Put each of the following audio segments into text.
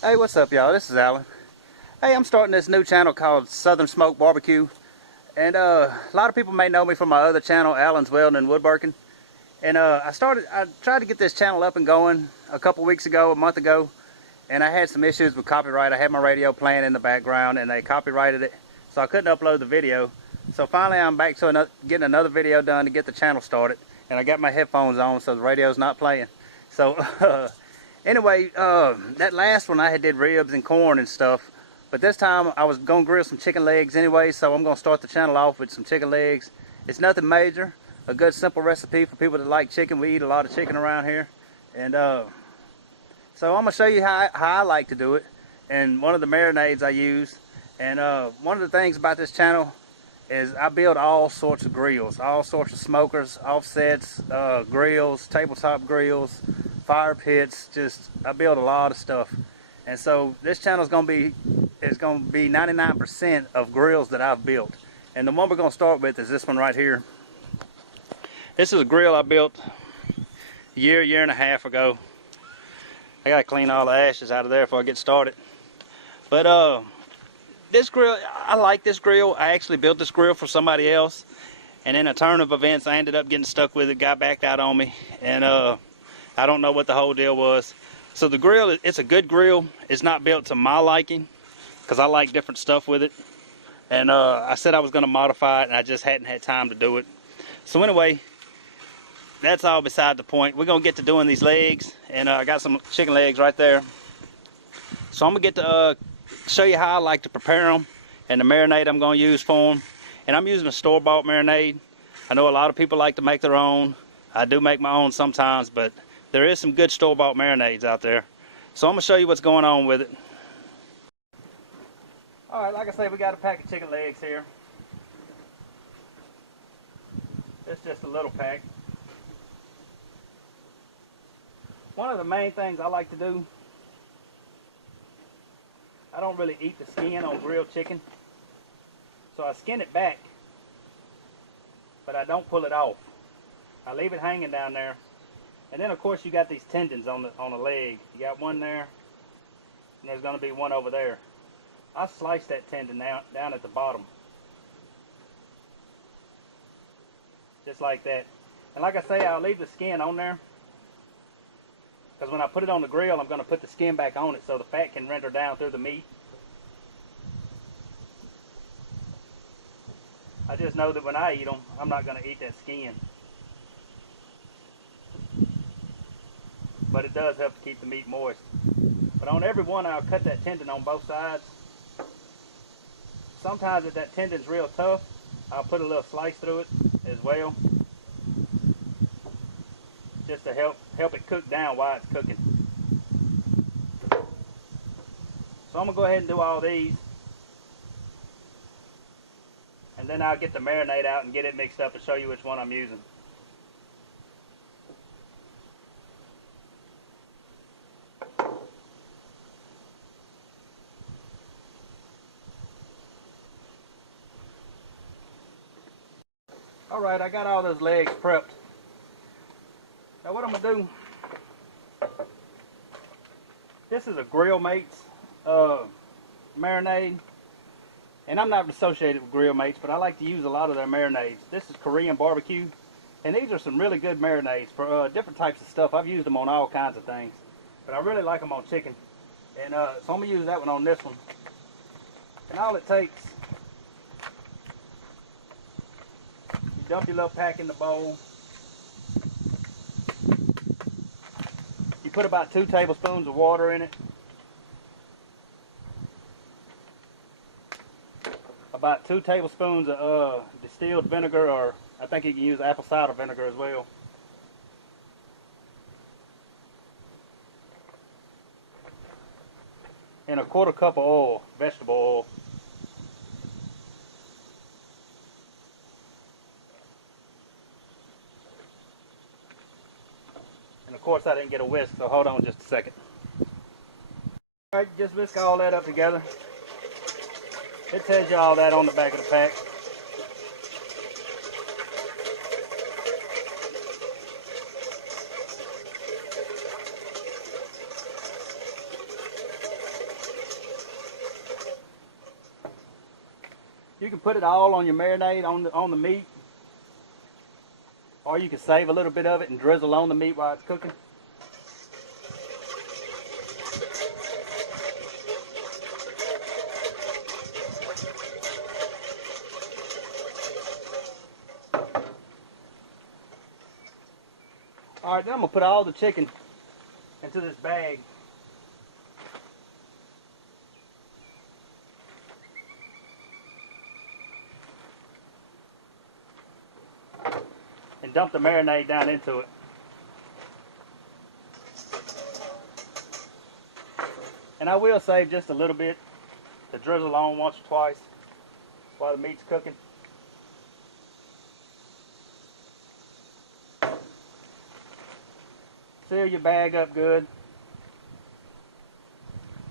Hey, what's up, y'all? This is Alan. Hey, I'm starting this new channel called Southern Smoke Barbecue. And a lot of people may know me from my other channel, Alan's Welding and Woodworking. And I tried to get this channel up and going a couple weeks ago, a month ago. And I had some issues with copyright. I had my radio playing in the background and they copyrighted it. So I couldn't upload the video. So finally I'm back to getting another video done to get the channel started. And I got my headphones on so the radio's not playing. So anyway, that last one I did ribs and corn and stuff, but this time I was gonna grill some chicken legs anyway, so I'm gonna start the channel off with some chicken legs. It's nothing major, a good simple recipe for people that like chicken. We eat a lot of chicken around here, and so I'm gonna show you how I like to do it and one of the marinades I use. And one of the things about this channel is I build all sorts of grills, all sorts of smokers, offsets, grills, tabletop grills, fire pits. Just I build a lot of stuff. And so this channel is gonna be 99% of grills that I've built. And the one we're gonna start with is this one right here. This is a grill I built a year and a half ago. I gotta clean all the ashes out of there before I get started. But this grill, I like this grill. I actually built this grill for somebody else, and in a turn of events I ended up getting stuck with it, got backed out on me, and I don't know what the whole deal was. So the grill, it's a good grill. It's not built to my liking because I like different stuff with it, and I said I was going to modify it and I just hadn't had time to do it. So anyway, that's all beside the point. We're going to get to doing these legs, and I got some chicken legs right there. So I'm going to get to show you how I like to prepare them and the marinade I'm going to use for them. And I'm using a store-bought marinade. I know a lot of people like to make their own. I do make my own sometimes, but there is some good store-bought marinades out there. So I'm going to show you what's going on with it. Alright, like I say, we got a pack of chicken legs here. It's just a little pack. One of the main things I like to do, I don't really eat the skin on grilled chicken. So I skin it back, but I don't pull it off. I leave it hanging down there. And then of course you got these tendons on the leg. You got one there, and there's gonna be one over there. I slice that tendon down at the bottom. Just like that. And like I say, I'll leave the skin on there, because when I put it on the grill, I'm gonna put the skin back on it so the fat can render down through the meat. I just know that when I eat them, I'm not gonna eat that skin. But it does help to keep the meat moist. But on every one, I'll cut that tendon on both sides. Sometimes if that tendon's real tough, I'll put a little slice through it as well, just to help it cook down while it's cooking. So I'm gonna go ahead and do all these, and then I'll get the marinade out and get it mixed up and show you which one I'm using. Alright, I got all those legs prepped. Now what I'm going to do, this is a grillmates marinade. And I'm not associated with grillmates, but I like to use a lot of their marinades. This is Korean barbecue. And these are some really good marinades for different types of stuff. I've used them on all kinds of things. But I really like them on chicken. And so I'm going to use that one on this one. And all it takes, dump your little pack in the bowl. You put about 2 tablespoons of water in it. About 2 tablespoons of distilled vinegar, or I think you can use apple cider vinegar as well. And a 1/4 cup of oil, vegetable oil. And of course I didn't get a whisk, so hold on just a second. Alright, just whisk all that up together. It tells you all that on the back of the pack. You can put it all on your marinade on the meat, or you can save a little bit of it and drizzle on the meat while it's cooking. All right, then I'm gonna put all the chicken into this bag. And dump the marinade down into it. And I will save just a little bit to drizzle on once or twice while the meat's cooking. Seal your bag up good.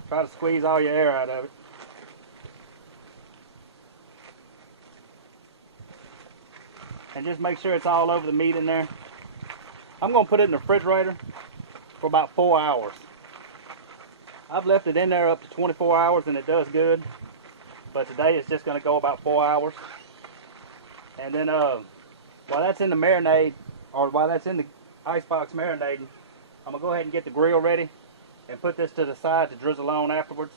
Try to squeeze all your air out of it. And just make sure it's all over the meat in there. I'm going to put it in the refrigerator for about 4 hours. I've left it in there up to 24 hours and it does good. But today it's just going to go about 4 hours. And then while that's in the marinade, or while that's in the icebox marinating, I'm going to go ahead and get the grill ready and put this to the side to drizzle on afterwards.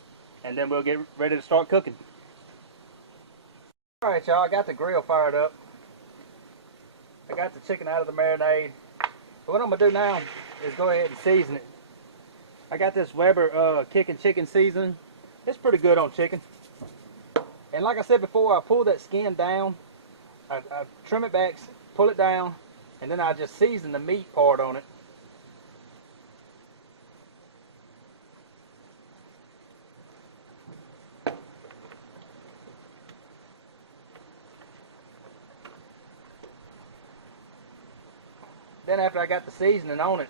And then we'll get ready to start cooking. Alright y'all, I got the grill fired up. I got the chicken out of the marinade. So what I'm going to do now is go ahead and season it. I got this Weber kicking chicken seasoning. It's pretty good on chicken. And like I said before, I pull that skin down. I trim it back, pull it down, and then I just season the meat part on it. Then after I got the seasoning on it,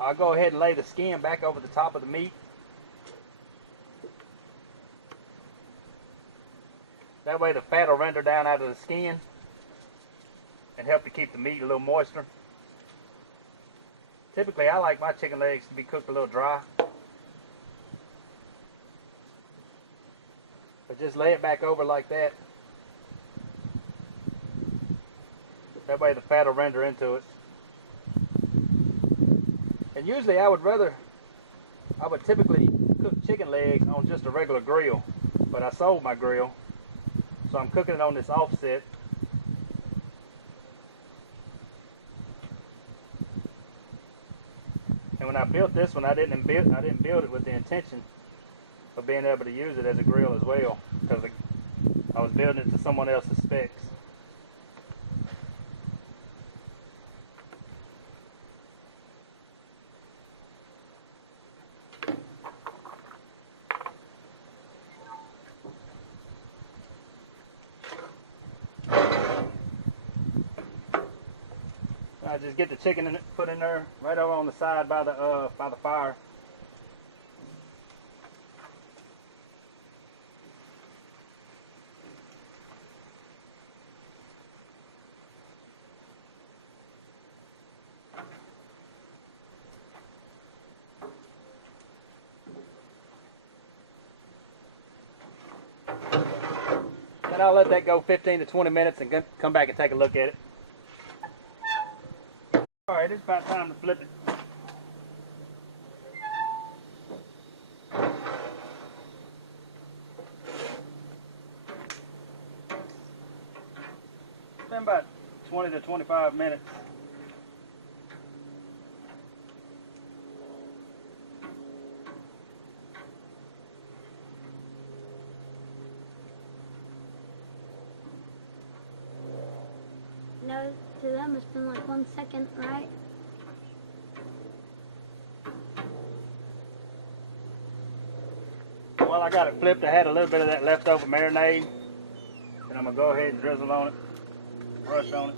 I'll go ahead and lay the skin back over the top of the meat. That way the fat will render down out of the skin and help to keep the meat a little moister. Typically I like my chicken legs to be cooked a little dry. But just lay it back over like that. That way the fat will render into it. And usually I would typically cook chicken legs on just a regular grill. But I sold my grill, so I'm cooking it on this offset. And when I built this one, I didn't build it with the intention of being able to use it as a grill as well, because I was building it to someone else's specs. I just get the chicken put in there right over on the side by the fire. Then I'll let that go 15 to 20 minutes and come back and take a look at it. Alright, it's about time to flip it. It's been about 20 to 25 minutes. No, to them it's been like 1 second, right? Well, I got it flipped. I had a little bit of that leftover marinade, and I'm gonna go ahead and drizzle on it, brush on it.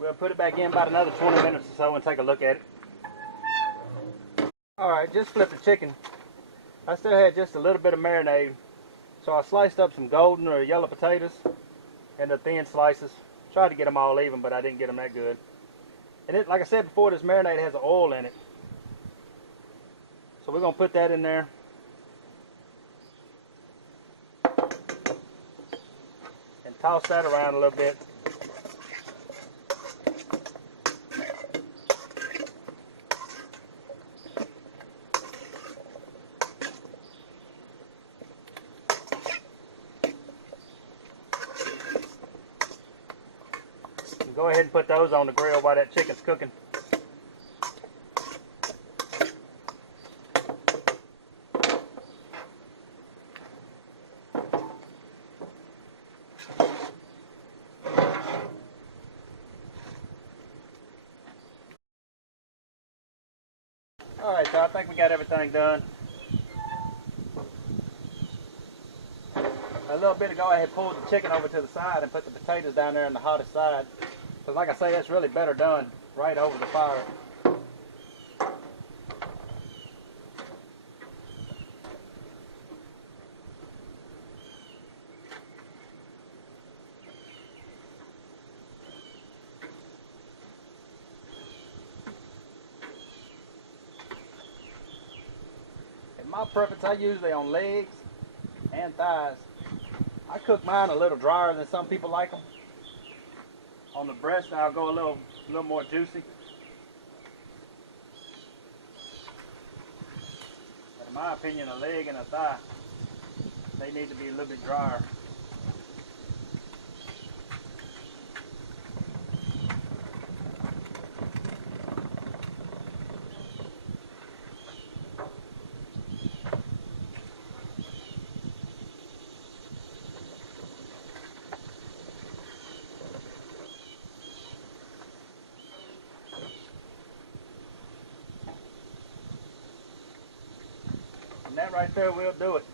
We'll put it back in about another 20 minutes or so and take a look at it. Alright, just flipped the chicken. I still had just a little bit of marinade. So I sliced up some golden or yellow potatoes into thin slices. Tried to get them all even, but I didn't get them that good. And it, like I said before, this marinade has oil in it. So we're going to put that in there. And toss that around a little bit. Go ahead and put those on the grill while that chicken's cooking. Alright, so I think we got everything done. A little bit ago I had pulled the chicken over to the side and put the potatoes down there on the hottest side. Because like I say, that's really better done right over the fire. In my preference, I usually on legs and thighs. I cook mine a little drier than some people like them. On the breast, I'll go a little more juicy. But in my opinion, a leg and a thigh, they need to be a little bit drier. And that right there will do it.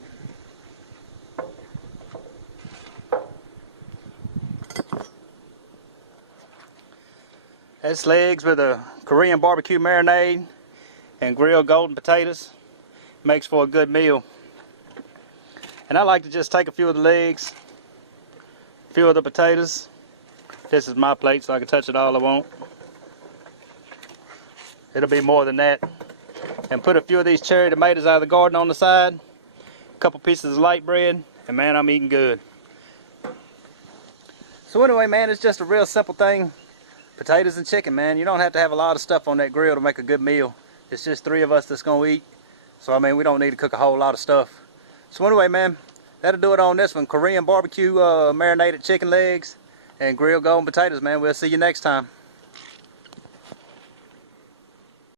That's legs with a Korean barbecue marinade and grilled golden potatoes. Makes for a good meal. And I like to just take a few of the legs, a few of the potatoes. This is my plate, so I can touch it all I want. It'll be more than that. And put a few of these cherry tomatoes out of the garden on the side. A couple pieces of light bread, and man, I'm eating good. So anyway, man, it's just a real simple thing. Potatoes and chicken, man. You don't have to have a lot of stuff on that grill to make a good meal. It's just 3 of us that's gonna eat. So I mean, we don't need to cook a whole lot of stuff. So anyway, man, that'll do it on this one. Korean barbecue marinated chicken legs and grilled golden potatoes, man. We'll see you next time.